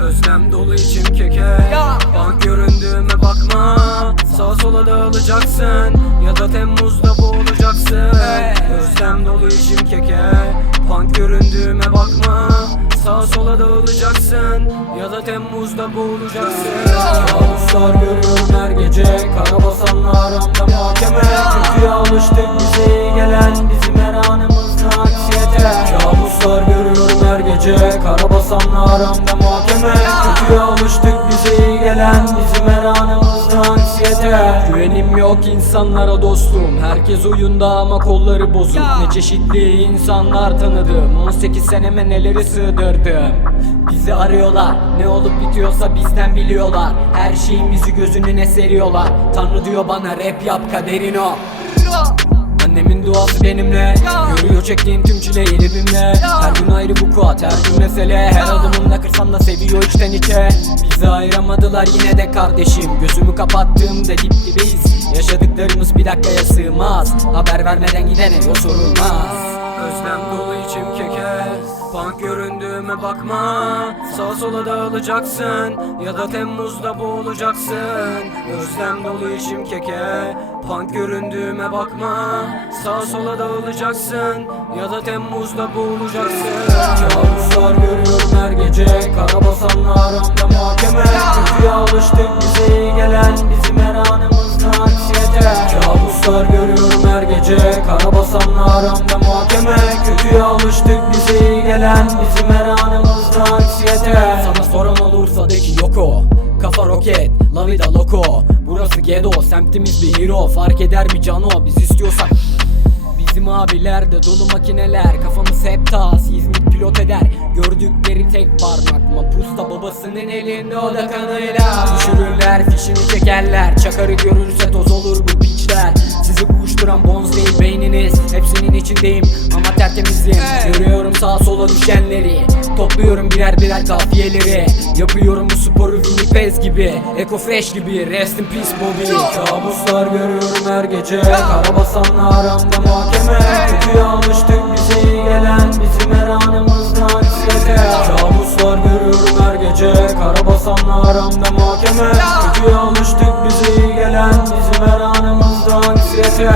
Özlem dolu içim keke. Bank göründüğüme bakma. Sağa sola dağılacaksın ya da Temmuz'da boğulacaksın. Özlem dolu içim keke. Bank göründüğüme bakma. Sağa sola dağılacaksın ya da Temmuz'da boğulacaksın. Kabuslar görüyorum her gece. Karabasanla aramda mahkeme. Kötüye alıştık, bize iyi gelen bizim her anımızda aksiyete. Kabuslar görüyorum her gece. Karabasanla aramda mahkeme. Kötüye alıştık, bize iyi gelen bizim her anımızda aksiyete. Güvenim yok insanlara dostum. Herkes oyunda ama kolları bozuk. Ne çeşitli insanlar tanıdım. 18 seneme neleri sığdırdım. Bizi arıyorlar, ne olup bitiyorsa bizden biliyorlar. Her şeyimizi gözününe seriyorlar. Tanrı diyor bana rap yap, kaderin o. Annemin duası benimle. Görüyor çektiğim tüm çileyi elimle. Her gün ayrı bu kuat, her gün mesele. Her adımımda kırsam da seviyor içten içe. Bizi ayıramadılar yine de kardeşim. Gözümü kapattığımda dip dibeyiz. Yaşadıklarımız bir dakikaya sığmaz. Haber vermeden gidene o sorulmaz. Özlem dolu içim keke. Bank göründüğüme bakma. Sağa sola dağılacaksın ya da Temmuz'da boğulacaksın. Özlem dolu içim keke. Bank göründüğüme bakma. Sağa sola dağılacaksın ya da Temmuz'da boğulacaksın. Kabuslar görüyorum her gece. Karabasanla aramda mahkeme. Kötüye alıştık, bize iyi gelen bizim her anımızda aksiyete. Kabuslar görüyorum her gece. Karabasanla aramda mahkeme. Kötüye alıştık, bize iyi gelen bizim her anımızda aksiyete. Sana soran olursa de ki yok o. Kafa roket, la vida loco. Burası ghetto, semtimiz bir hero. Fark eder mi cano, biz istiyorsak. Bizim abilerde dolu makineler. Kafamız hep tas, İzmit pilot eder. Gördükleri tek parmak mapusta babasının elinde, o da kanıyla. Düşürürler, fişini çekerler. Çakarı görürse toz olur bu piçler. Sizi uyuşturan bonz değil beyniniz. Hepsinin içindeyim ama tertemizim. Görüyorum sağa sola düşenleri. Topluyorum birer birer kafiyeleri. Yapıyorum bu sporu Winnipez gibi, Eko Fresh gibi, rest in peace Bobby. Kabuslar görüyorum her gece. Karabasanla aramda mahkeme. Kötüye alıştık, bize iyi gelen bizim her anımızda aksiyete. Kabuslar görüyorum her gece. Karabasanla aramda mahkeme. Kötüye alıştık, bize iyi gelen bizim her anımızda aksiyete.